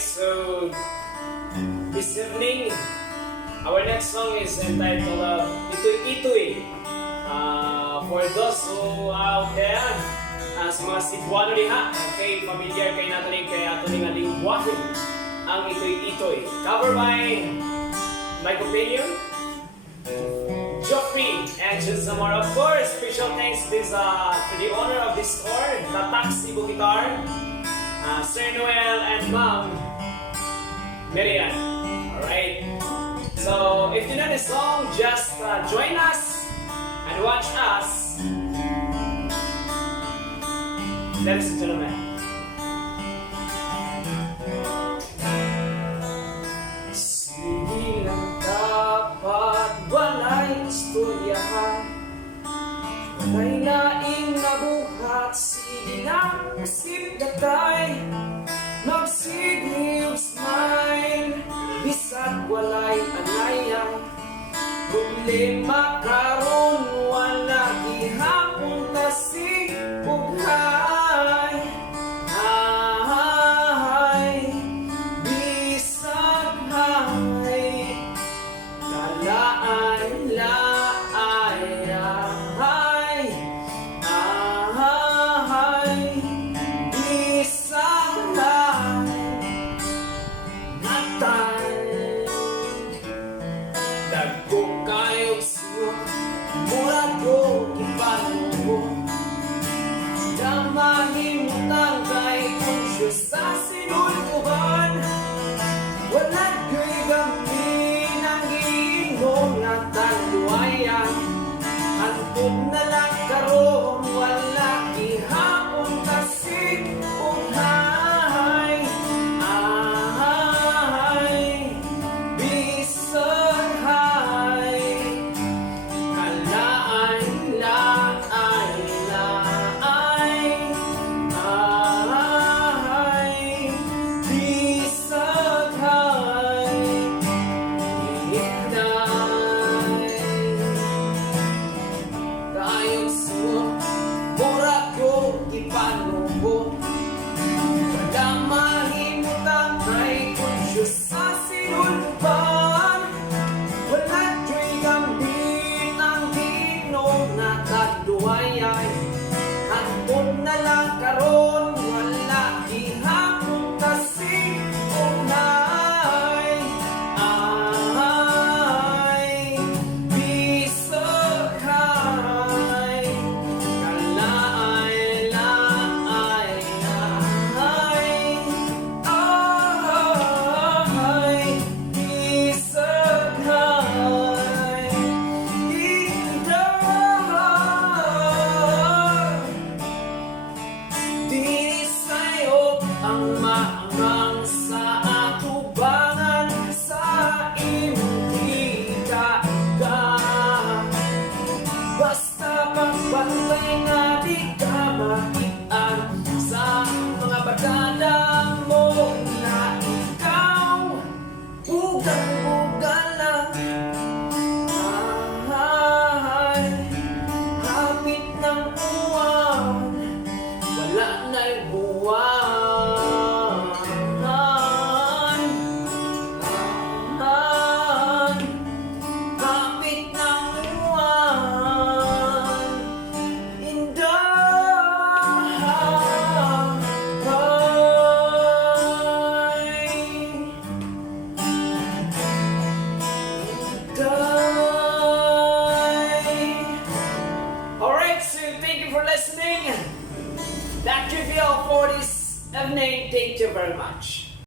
so this evening, our next song is entitled Itoy Itoy. For those who out there, sa mga Cebuano diha, okay, familiar kay nato ni kay ato nga lingwahe, ang Itoy Itoy. Cover by my companion, Joffrey and Josamar. Of course, special thanks this to the owner of this store, TATAK CEBU Guitar, Sir Noel and Mom Miriam. Alright. So, if you know the song, just join us and watch us. Ladies and gentlemen. Sige lang dapat walay istoryahan, walay laing nabuhat. Sige lang isip gatay, magsige ug smile, bisag walay anayan. Problema karon wala gihapon kasi ughay. Ay, bisag hay, laay laay ay, bisag hay, natay. Dagko kayo siyo, murag ko ipanubo. Damahimutang kay konsyo sa sinultuban. Wala ko'y gamin ang giingong na tagluayan. Hantod na lang karoon, wala ihapon kasi ughay. Ay, bisag hay, kalaay laay laay. Ay, bisag hay, iigday. Kayong suot, murag ko ipanubo. Wala mahimutang kay konsyo sa sinultuban. Wala ko'y gambin ang ginong na tagluayan. Hantod na lang karon, wala ihapon kasi ughay. Ay, bisag hay, kalaay laay laay. Ay, bisag hay, iigday. Di sa'yo ang maangang sa atubangan, sa hindi ka. Basta pagbantay nga di ka makitaan sa mga barkada mo na ikaw ugal-ugal lang. Ay, hapit ng uwan, wala na'y buwan. Hapit ng uwan, alright, so thank you for listening. That could be all for this evening. Thank you very much.